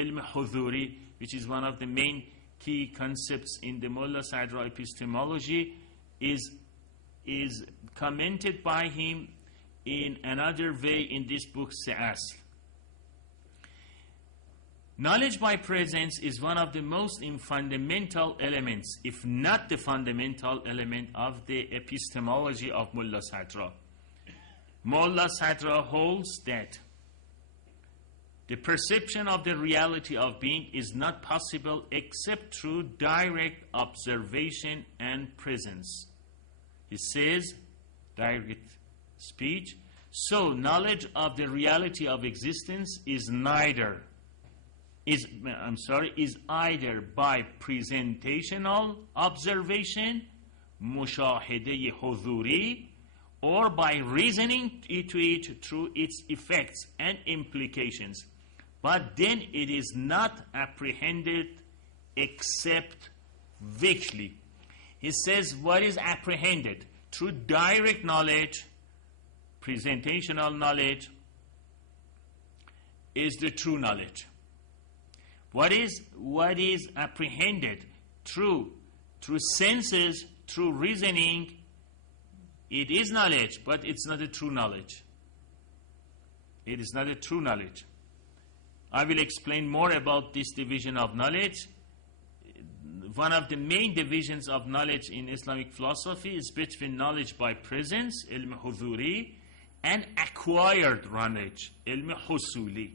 ilm huduri, which is one of the main key concepts in the Mullah Sadra epistemology, is commented by him in another way in this book, Asl. Knowledge by presence is one of the most fundamental elements, if not the fundamental element, of the epistemology of Mullah Sadra. Mullah Sadra holds that the perception of the reality of being is not possible except through direct observation and presence. He says, direct speech. So, knowledge of the reality of existence is either by presentational observation, mushahede huzuri, or by reasoning to it through its effects and implications. But then it is not apprehended except weakly. He says, what is apprehended? Through direct knowledge, presentational knowledge, is the true knowledge. What is apprehended through senses, through reasoning, it is knowledge, but it's not a true knowledge. It is not a true knowledge. I will explain more about this division of knowledge. One of the main divisions of knowledge in Islamic philosophy is between knowledge by presence, ilm huzuri, and acquired knowledge, ilm husuli.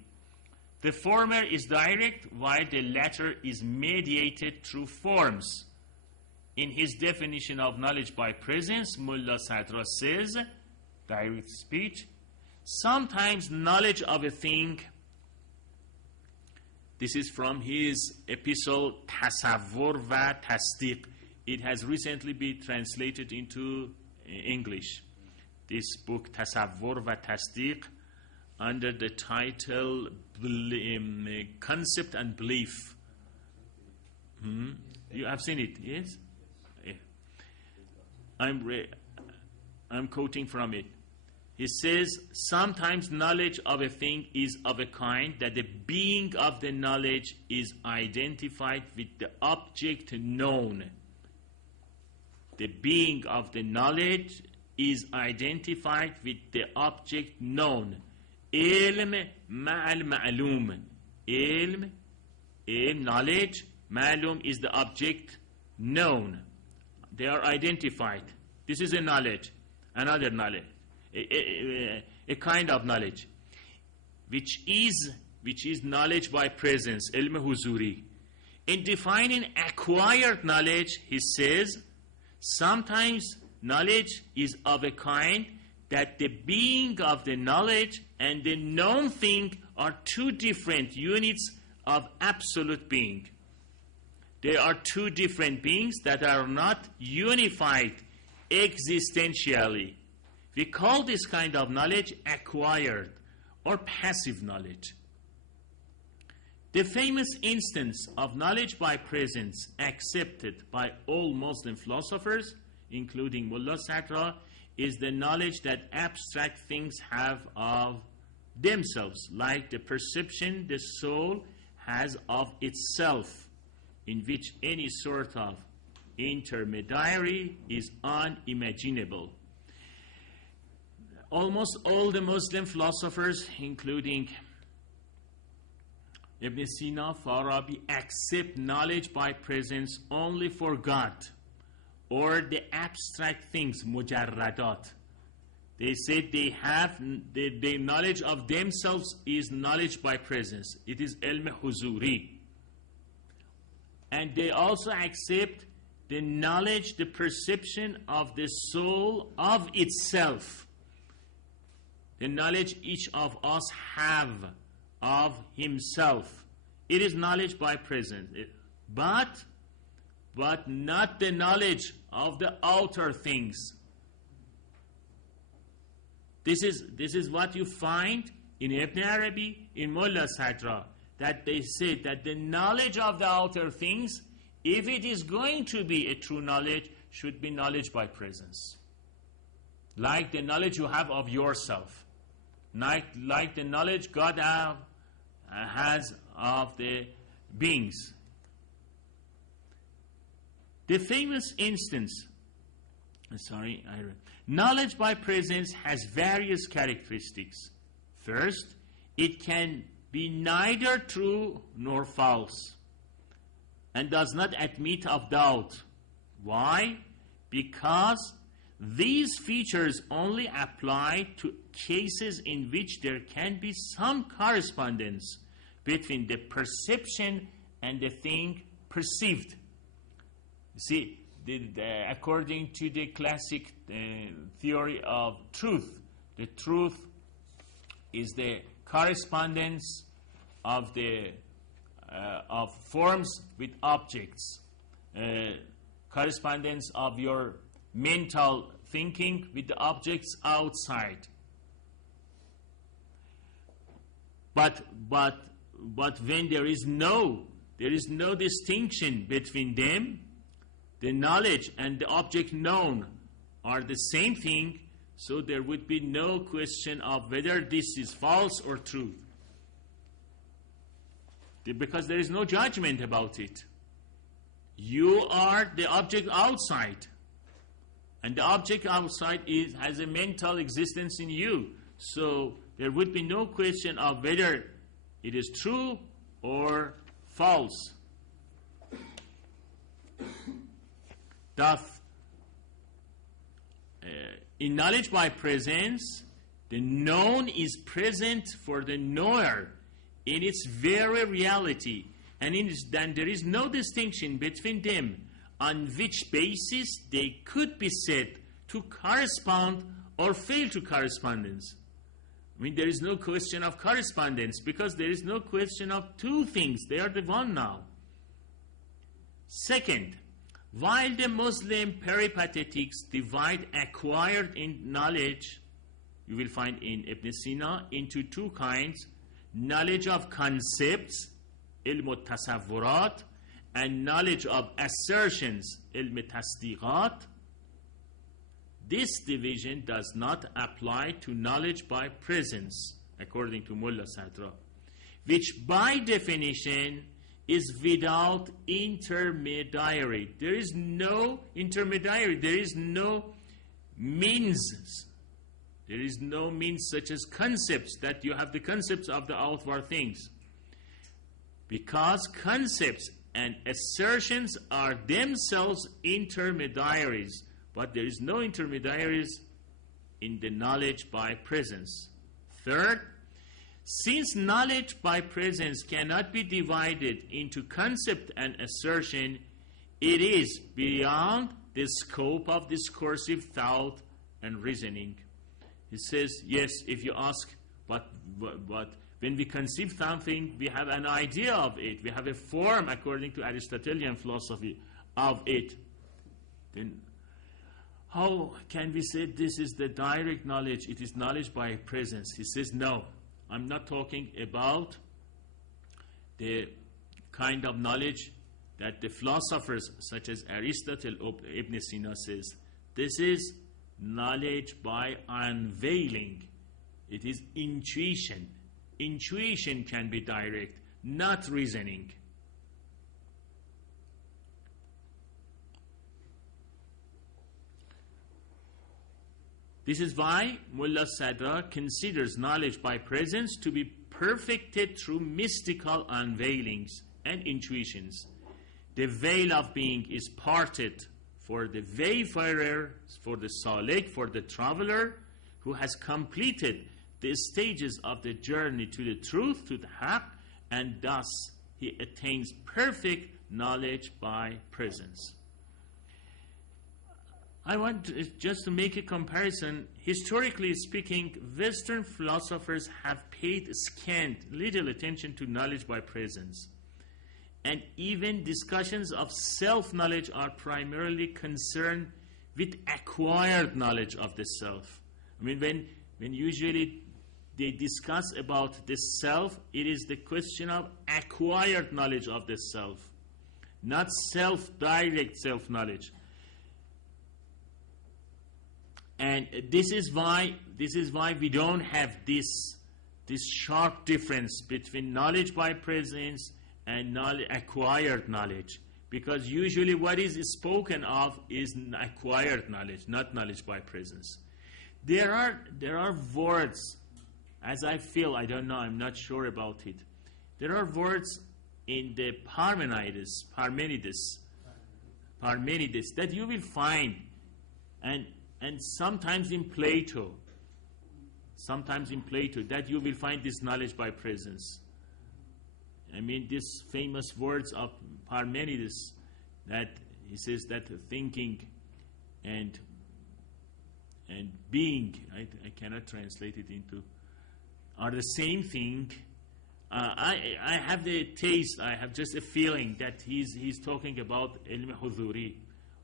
The former is direct, while the latter is mediated through forms. In his definition of knowledge by presence, Mullah Sadra says, direct speech, sometimes knowledge of a thing. This is from his epistle Tasavvur va Tasdiq. It has recently been translated into English. This book, Tasavvur va Tasdiq, under the title Concept and Belief. You have seen it, yes? I'm quoting from it. He says, sometimes knowledge of a thing is of a kind that the being of the knowledge is identified with the object known. The being of the knowledge is identified with the object known. Ilm ma'al ma'lum. Ilm, knowledge, ma'lum is the object known. They are identified. This is a knowledge, another knowledge, a kind of knowledge, which is knowledge by presence, ilm huzuri. In defining acquired knowledge, he says, sometimes knowledge is of a kind that the being of the knowledge and the known thing are two different units of absolute being. They are two different beings that are not unified existentially. We call this kind of knowledge acquired or passive knowledge. The famous instance of knowledge by presence accepted by all Muslim philosophers, including Mullah Sadra, is the knowledge that abstract things have of themselves, like the perception the soul has of itself, in which any sort of intermediary is unimaginable. Almost all the Muslim philosophers, including Ibn Sina, Farabi, accept knowledge by presence only for God or the abstract things, mujarradat. They said they have the knowledge of themselves is knowledge by presence. It is ilm huzuri. And they also accept the knowledge, the perception of the soul of itself. The knowledge each of us have of himself. It is knowledge by presence. But not the knowledge of the outer things. This is what you find in Ibn Arabi, in Mullah Sadra, that they say that the knowledge of the outer things, if it is going to be a true knowledge, should be knowledge by presence. Like the knowledge you have of yourself. Like the knowledge God has of the beings. The famous instance, knowledge by presence has various characteristics. First, it can be neither true nor false and does not admit of doubt. Why? Because these features only apply to cases in which there can be some correspondence between the perception and the thing perceived. You see, according to the classic theory of truth, the truth is the correspondence of forms with objects, correspondence of your mental thinking with the objects outside. But when there is no distinction between them, the knowledge and the object known are the same thing, so there would be no question of whether this is false or true, because there is no judgment about it. You are the object outside, and the object outside has a mental existence in you, so there would be no question of whether it is true or false. In knowledge by presence, the known is present for the knower in its very reality, and then there is no distinction between them on which basis they could be said to correspond or fail to correspondence. I mean, there is no question of correspondence because there is no question of two things. They are the one now. Second, while the Muslim peripatetics divide acquired in knowledge, you will find in Ibn Sina, into two kinds: knowledge of concepts, ilm al-tasawwurat, and knowledge of assertions, ilm al-tasdiqat. This division does not apply to knowledge by presence, according to Mullah Sadra, which by definition is without intermediary. There is no intermediary. There is no means. There is no means such as concepts, that you have the concepts of the outward things. Because concepts and assertions are themselves intermediaries, but there is no intermediaries in the knowledge by presence. Third, since knowledge by presence cannot be divided into concept and assertion, it is beyond the scope of discursive thought and reasoning. He says, yes, if you ask, but when we conceive something, we have an idea of it. We have a form, according to Aristotelian philosophy, of it. Then how can we say this is the direct knowledge? It is knowledge by presence. He says, no. I'm not talking about the kind of knowledge that the philosophers such as Aristotle or Ibn Sina says. This is knowledge by unveiling. It is intuition. Intuition can be direct, not reasoning. This is why Mullah Sadra considers knowledge by presence to be perfected through mystical unveilings and intuitions. The veil of being is parted for the wayfarer, for the salik, for the traveler who has completed the stages of the journey to the truth, to the haqq, and thus he attains perfect knowledge by presence. I want just to make a comparison. Historically speaking, Western philosophers have paid little attention to knowledge by presence. And even discussions of self-knowledge are primarily concerned with acquired knowledge of the self. I mean, when usually they discuss about the self, it is the question of acquired knowledge of the self, not direct self-knowledge. And this is why we don't have this this sharp difference between knowledge by presence and acquired knowledge. Because usually what is spoken of is acquired knowledge, not knowledge by presence. There are words, as I feel, I don't know, I'm not sure about it. There are words in the Parmenides that you will find, and sometimes in Plato, that you will find this knowledge by presence. I mean, these famous words of Parmenides, that he says that thinking and being, I cannot translate it into, are the same thing. I have the taste, I have just a feeling that he's talking about ilm huzuri.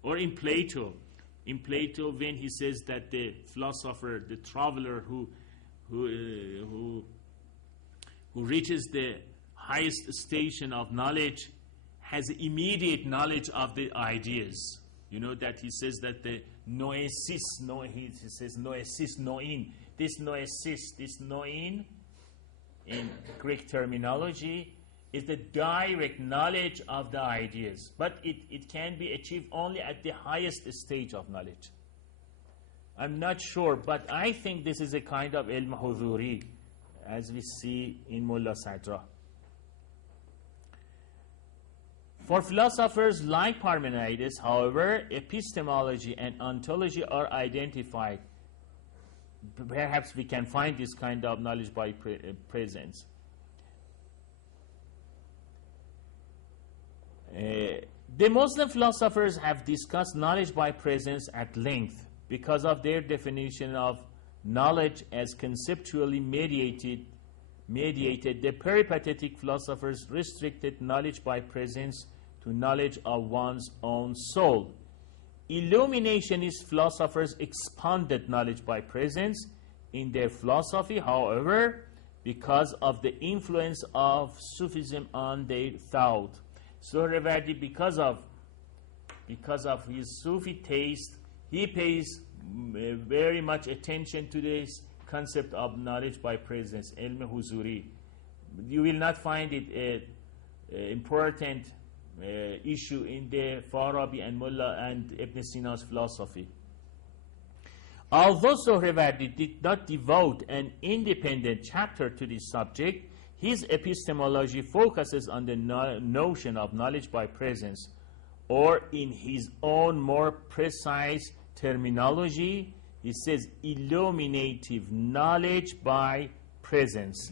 Or in Plato, when he says that the philosopher, the traveler who reaches the highest station of knowledge has immediate knowledge of the ideas. You know that he says that the noesis, he says noesis noin. This noesis, this noin, in Greek terminology, is the direct knowledge of the ideas. But it can be achieved only at the highest stage of knowledge. I'm not sure, but I think this is a kind of ilm huzuri, as we see in Mullah Sadra. For philosophers like Parmenides, however, epistemology and ontology are identified. Perhaps we can find this kind of knowledge by presence. The Muslim philosophers have discussed knowledge by presence at length because of their definition of knowledge as conceptually mediated. The peripatetic philosophers restricted knowledge by presence to knowledge of one's own soul. Illuminationist philosophers expanded knowledge by presence in their philosophy, however, because of the influence of Sufism on their thought. Suhrawardi, because of his Sufi taste, he pays very much attention to this concept of knowledge by presence, ilm huzuri. You will not find it important issue in the Farabi and Mullah and Ibn Sina's philosophy. Although Suhrawardi did not devote an independent chapter to this subject, his epistemology focuses on the notion of knowledge by presence, or in his own more precise terminology, he says illuminative knowledge by presence.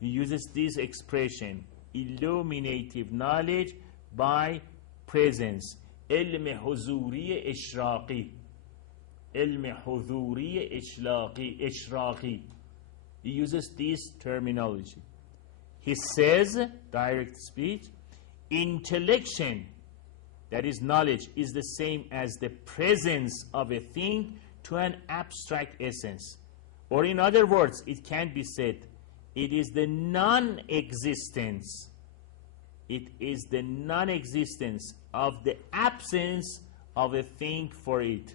He uses this expression, illuminative knowledge by presence. Ilm huzuri ishraqi. Ilm huzuri ishraqi. He uses this terminology. He says, direct speech, intellection, that is knowledge, is the same as the presence of a thing to an abstract essence. Or in other words, it can be said, it is the non-existence. It is the non-existence of the absence of a thing for it.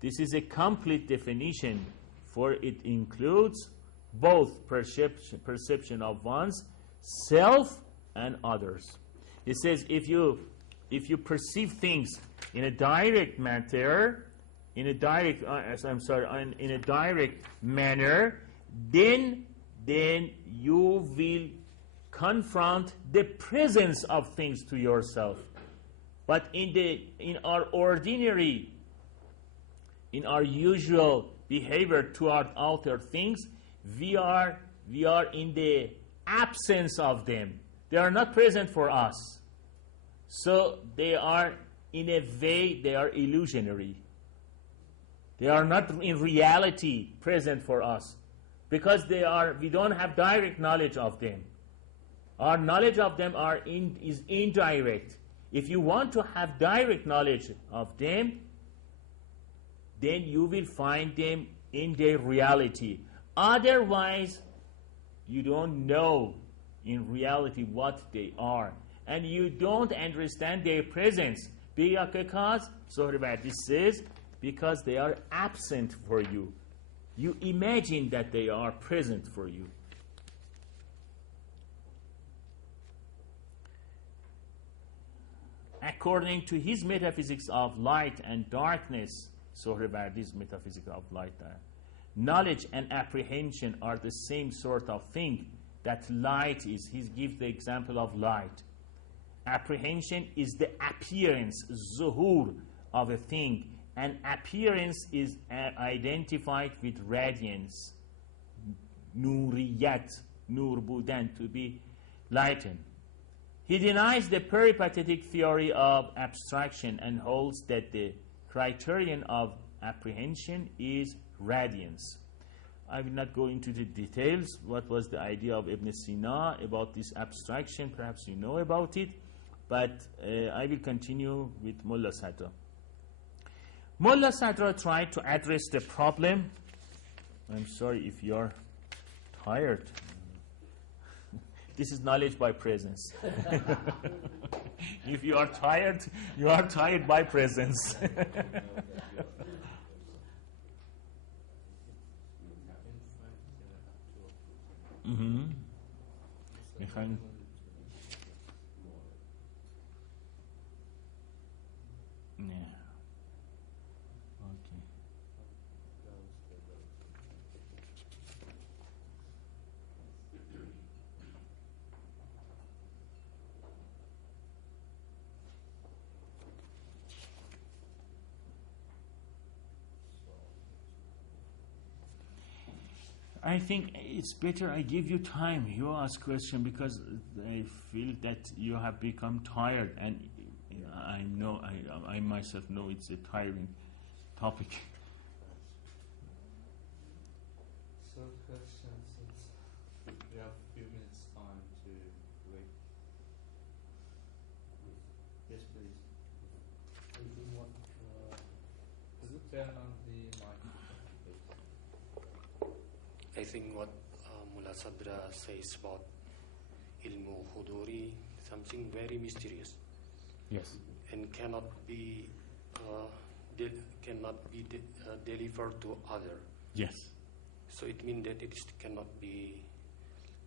This is a complete definition, for it includes both perception of one's self and others. It says if you perceive things in a direct matter, in a direct manner, then you will confront the presence of things to yourself. But in our usual behavior toward outer things, we are in the absence of them. They are not present for us. So they are, in a way, they are illusionary. They are not in reality present for us, because we don't have direct knowledge of them. Our knowledge of them is indirect. If you want to have direct knowledge of them, then you will find them in their reality. Otherwise, you don't know in reality what they are, and you don't understand their presence. Because, Suhrawardi says, because they are absent for you. You imagine that they are present for you. according to his metaphysics of light and darkness, Sohrawardi's metaphysics of light, knowledge and apprehension are the same sort of thing that light is. He gives the example of light. Apprehension is the appearance, zuhur, of a thing, and appearance is identified with radiance, nuriyat, nur budan, to be lightened. He denies the peripatetic theory of abstraction and holds that the criterion of apprehension is radiance. I will not go into the details. What was the idea of Ibn Sina about this abstraction? Perhaps you know about it, but I will continue with Mullah Sadra. Mullah Sadra tried to address the problem. I'm sorry if you're tired. This is knowledge by presence. If you are tired by presence. میخوایم نه اوکی I think it's better I give you time. You ask question because I feel that you have become tired, and I know I myself know it's a tiring topic. So question, since we have a few minutes time to wait. Yes, please. Could you turn on the mic? I think what Mullah Sadra says about ilmu huduri, something very mysterious. Yes. And cannot be delivered to other. Yes. So it means that it cannot be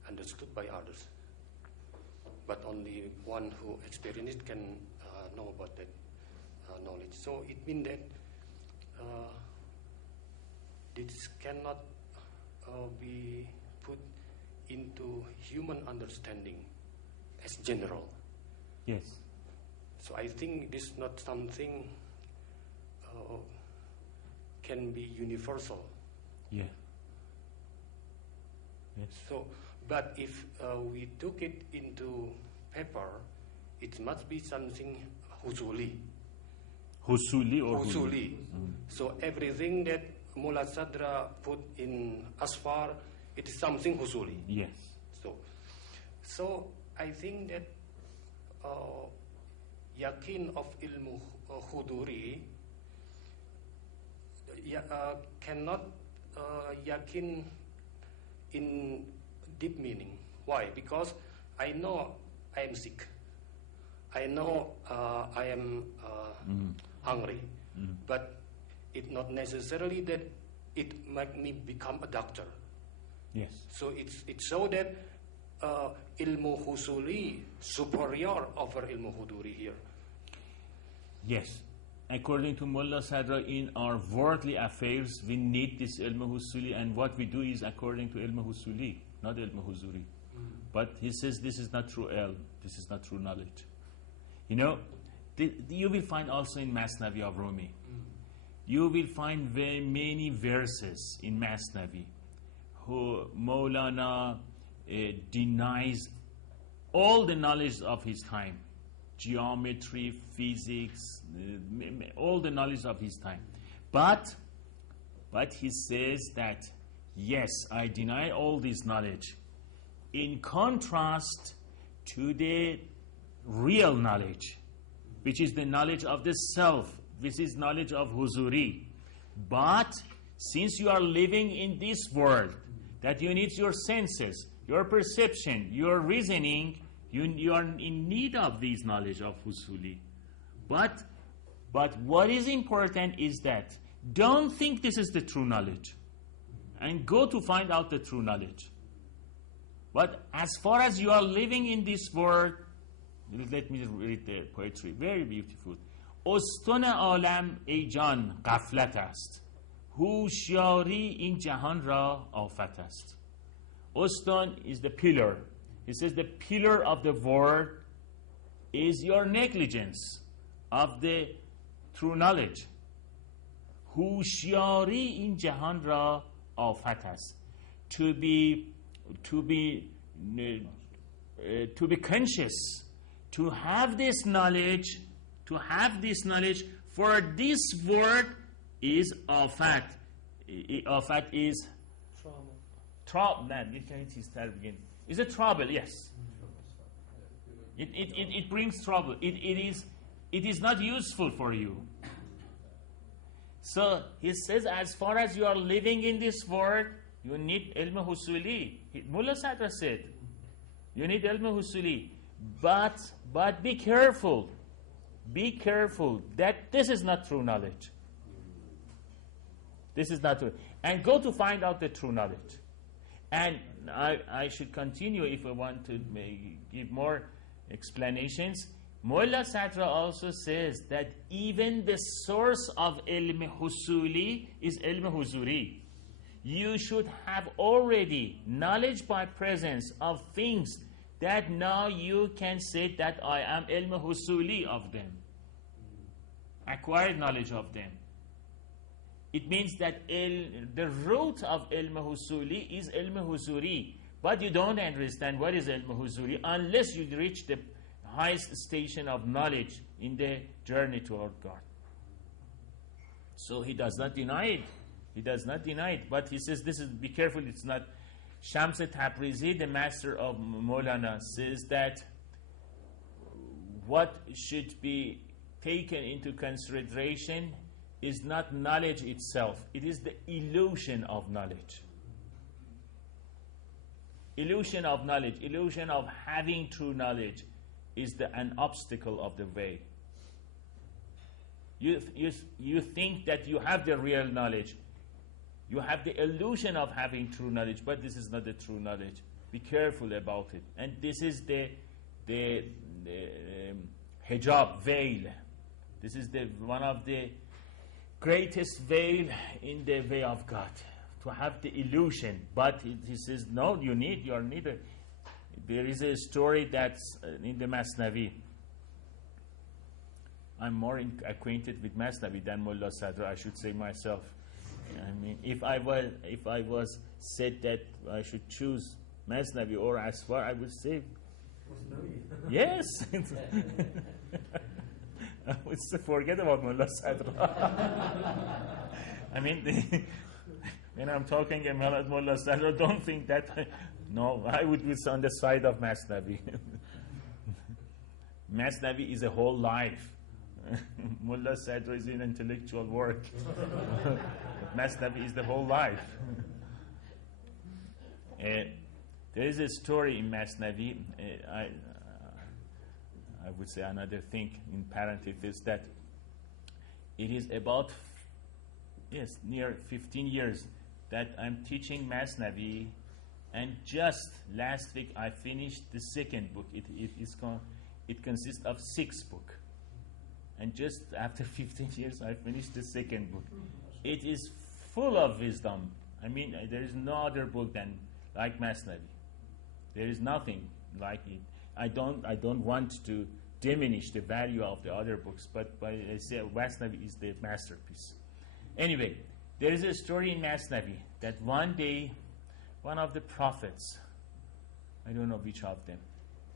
understood by others. But only one who experienced it can know about that knowledge. So it means that this cannot be put into human understanding as general. Yes. So I think this is not something can be universal. Yeah. Yes. So, but if we took it into paper, it must be something husuli. Husuli or husuli. So everything that Mullah Sadra put in asfar, it is something husuli. Yes. So I think that yakin of ilmu huduri cannot yakin in deep meaning. Why? Because I know I am sick. I know I am hungry. But it's not necessarily that it make me become a doctor. Yes. So it's so that ilmu husuli superior over ilmu huduri here. Yes. According to Mullah Sadra, in our worldly affairs, we need this ilmu husuli, and what we do is according to ilmu husuli, not ilmu huzuri. But he says this is not true ilm, this is not true knowledge. You know, you will find also in Masnavi of Rumi, you will find very many verses in Masnavi who Maulana denies all the knowledge of his time, geometry, physics, all the knowledge of his time. But he says that, yes, I deny all this knowledge, in contrast to the real knowledge, which is the knowledge of the self, which is knowledge of huzuri. But since you are living in this world, that you need your senses, your perception, your reasoning, you are in need of these knowledge of husuli. But what is important is that don't think this is the true knowledge and go to find out the true knowledge. But as far as you are living in this world, Let me read the poetry. Very beautiful. استون عالم ای جان غفلت است، هوشیاری این جهان را آفت است. Uston is the pillar. He says the pillar of the word is your negligence of the true knowledge. هوشیاری این جهان را آفت است. To be conscious, to have this knowledge, for this word is afat. Afat is trouble. Is a trouble, yes. It brings trouble. It is not useful for you. So he says, as far as you are living in this world, you need ilm husuli. Mullah Sadra said, you need ilm husuli. But be careful. Be careful that this is not true knowledge. This is not true. And go to find out the true knowledge. And I should continue if I want to give more explanations. Mullah Sadra also says that even the source of ilm husuli is ilm huzuri. You should have already knowledge by presence of things that now you can say that I am ilm husuli of them. Acquired knowledge of them. It means that the root of ilm husuli is ilm huzuri. But you don't understand what is ilm huzuri unless you reach the highest station of knowledge in the journey toward God. So he does not deny it. He does not deny it. But he says, be careful, it's not. Shams Tabrizi, the master of Maulana, says that what should be taken into consideration is not knowledge itself. It is the illusion of knowledge. Illusion of knowledge, illusion of having true knowledge is an obstacle of the way. You think that you have the real knowledge. You have the illusion of having true knowledge, but this is not the true knowledge. Be careful about it. And this is the hijab, veil. This is one of the greatest veil in the way of God. To have the illusion. But he says, no, you're neither. There is a story that's in the Masnavi. I'm more acquainted with Masnavi than Mullah Sadra, I should say myself. I mean, if I was said that I should choose Masnavi or Asfar, I would say yes. I would say, forget about Mullah Sadra. I mean, when I'm talking about Mullah Sadra, don't think that. No, I would be on the side of Masnavi. Masnavi is a whole life. Mullah Sadra is an intellectual work. Masnavi is the whole life. There is a story in Masnavi. I would say another thing in parenthesis that it is about near 15 years that I'm teaching Masnavi, and just last week I finished the second book. It consists of 6 books. And just after 15 years, I finished the second book. It is full of wisdom. I mean, there is no other book like Masnavi. There is nothing like it. I don't want to diminish the value of the other books, but I say Masnavi is the masterpiece. Anyway, there is a story in Masnavi that one day, one of the prophets, I don't know which of them,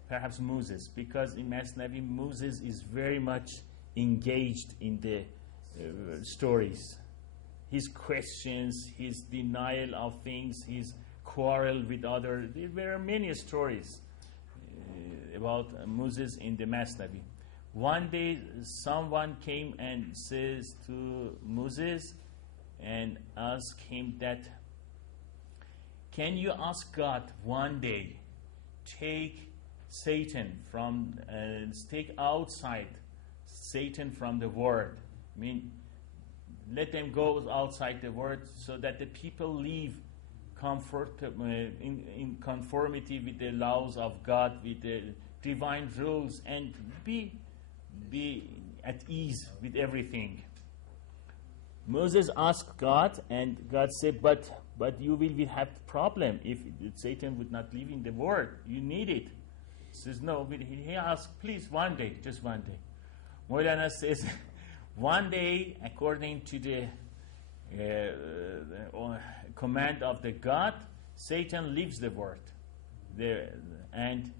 perhaps Moses, because in Masnavi, Moses is very much engaged in the stories. His questions, his denial of things, his quarrel with others. There are many stories about Moses in the Masnavi. One day, someone came and says to Moses and asked him that, can you ask God one day, take outside Satan from the world? I mean, let them go outside the world so that the people live in conformity with the laws of God, with the divine rules and be at ease with everything. Moses asked God, and God said, but you will have problem if Satan would not live in the world. You need it. He says, no. He asked, please, one day, just one day. Maulana says, one day, according to the command of the God, Satan leaves the world. And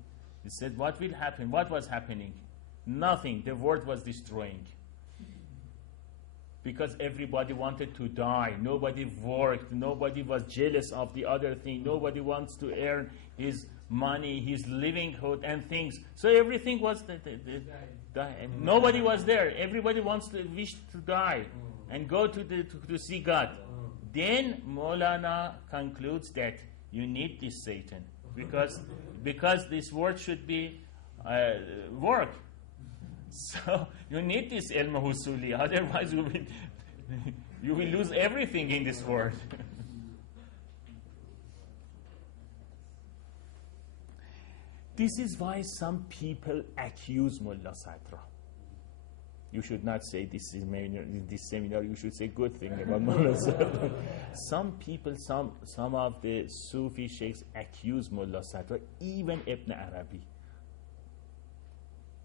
he said, what will happen? What was happening? Nothing. The world was destroying. Because everybody wanted to die. Nobody worked. Nobody was jealous of the other thing. Nobody wants to earn his money, his livelihood and things. So everything was nobody was there. Everybody wished to die and go to see God. Then Maulana concludes that you need this Satan because this world should be work. So you need this ilm husuli, otherwise you will lose everything in this world. This is why some people accuse Mullah Sadra. You should not say this in this seminar. You should say good thing about Mullah Sadra. Some people, some of the Sufi sheikhs accuse Mullah Sadra, even Ibn Arabi.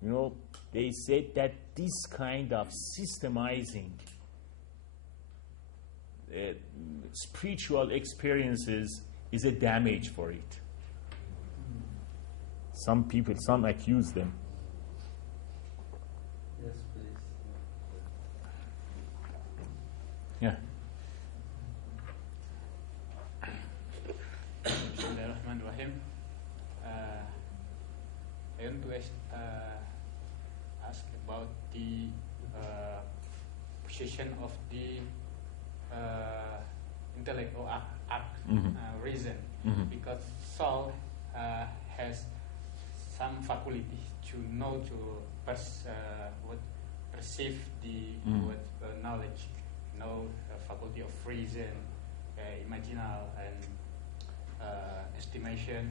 You know, they said that this kind of systemizing spiritual experiences is a damage for it. Some people, some accuse them. Yes, please. Yeah. Bismillahirrahmanirrahim. I want to ask about the position of the intellect or reason, because soul has some faculty to know, to perceive the knowledge, faculty of reason, imaginal and estimation.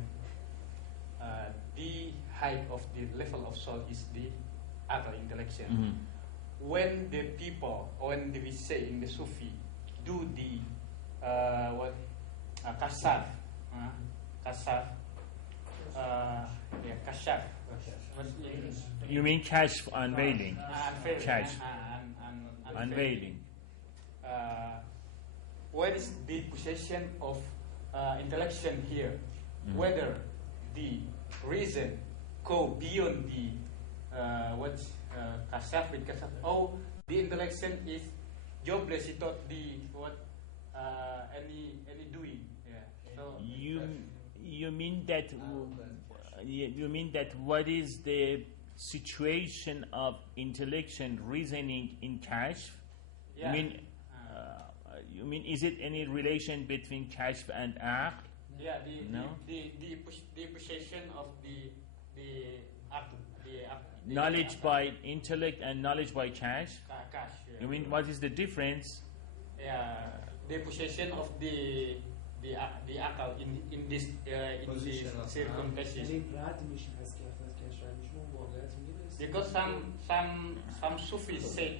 The height of the level of soul is the other intellection. When the people, or when we say in the Sufi, do the kashaf, kashaf. You mean kashf, unveiling? Kashf, unveiling. What is the possession of intellection here? Whether the reason go beyond the kashaf with kashaf, or the intellection is jobless without the any doing. Yeah. So you mean that what is the situation of intellection reasoning in kashf? Yeah. You mean is it any relation between kashf and aql? Yeah, No? the possession of the Knowledge by intellect and knowledge by kashf? Yeah. You mean what is the difference? Yeah, the possession of the akal in this in these circumstances. Because some Sufis say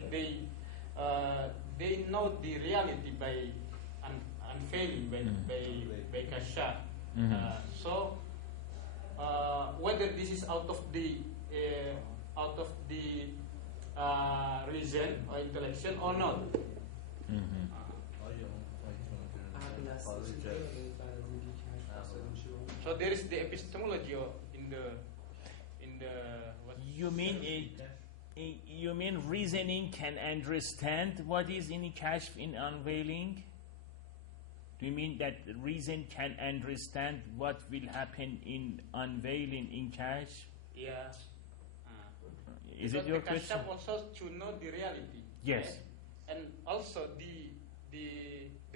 they know the reality by unfailing by kashaf. So whether this is out of the reason or intellection or not. So there is the epistemology in the what You mean reasoning can understand what is in kashf in unveiling? Do you mean that reason can understand what will happen in unveiling in kashf? Yeah. Is it your question? The also to know the reality. Yes. Right? And also the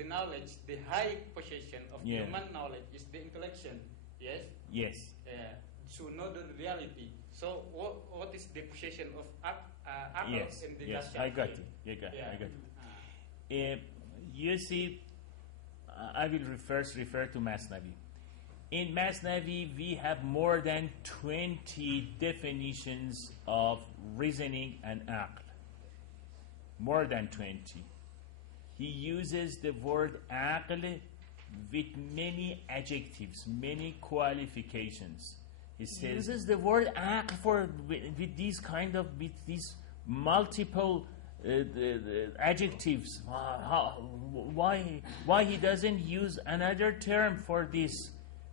knowledge, the high possession of human knowledge is the intellection. Yes. Yes. To know the reality. So what is the possession of akal Yes. in the Yes. kashaf? I got it. I got it. You see, I will first refer to Masnavi. In Masnavi, we have more than 20 definitions of reasoning and aql. More than 20. He uses the word aql with many adjectives, many qualifications. He uses the word aql for with these multiple adjectives. Why he doesn't use another term for this?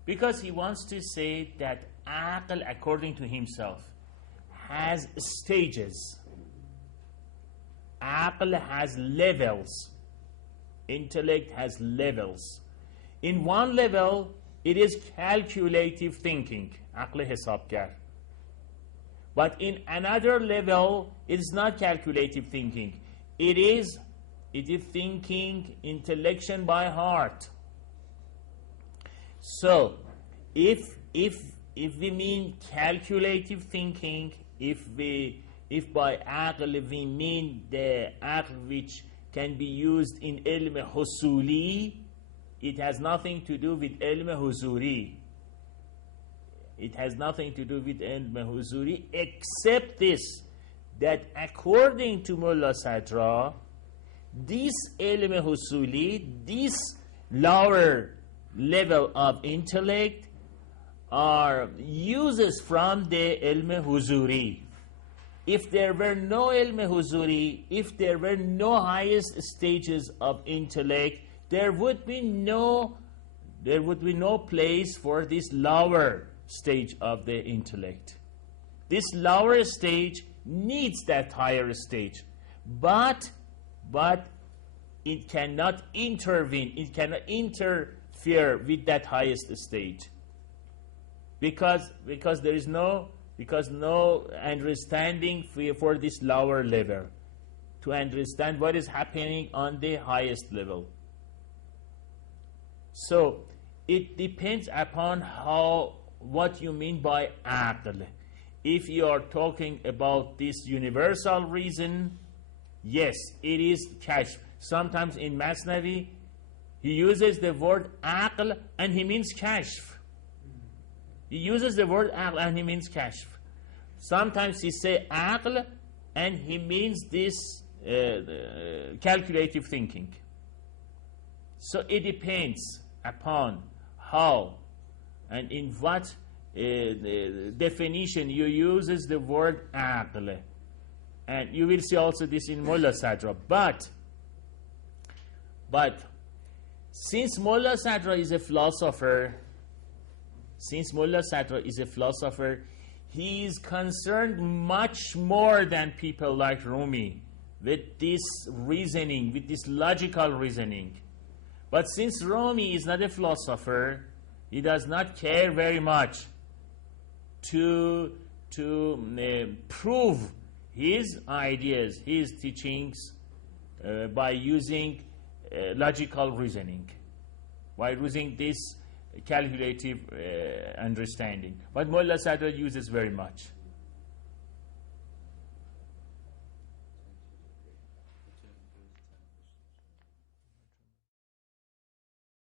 Because he wants to say that aql, according to himself, has stages. Aql has levels. Intellect has levels. In one level, it is calculative thinking, aql hesabgar. But in another level, it is not calculative thinking. It is thinking, intellection by heart. So, if we mean calculative thinking, if by aql we mean the aql which can be used in ilm husuli, it has nothing to do with ilm huzuri. It has nothing to do with ilm huzuri, except this, that according to Mullah Sadra, this ilm husuli, this lower level of intellect, are uses from the ilm huzuri. If there were no ilm huzuri, if there were no highest stages of intellect, there would be no place for this lower stage of the intellect. This lower stage needs that higher stage, but it cannot intervene, it cannot interfere with that highest stage, because there is no understanding for this lower level to understand what is happening on the highest level. So it depends upon what you mean by aql. If you are talking about this universal reason, yes, it is kashf. Sometimes in Masnavi, he uses the word aql and he means kashf. He uses the word aql and he means kashf. Sometimes he say aql and he means this calculative thinking. So it depends upon how and in what definition you uses the word aql. And you will see also this in Mullah Sadra. But since Mullah Sadra is a philosopher, he is concerned much more than people like Rumi with this reasoning, with this logical reasoning. But since Rumi is not a philosopher, he does not care very much to prove his ideas, his teachings by using logical reasoning, by using this calculative understanding. But Mullah Sadr uses very much.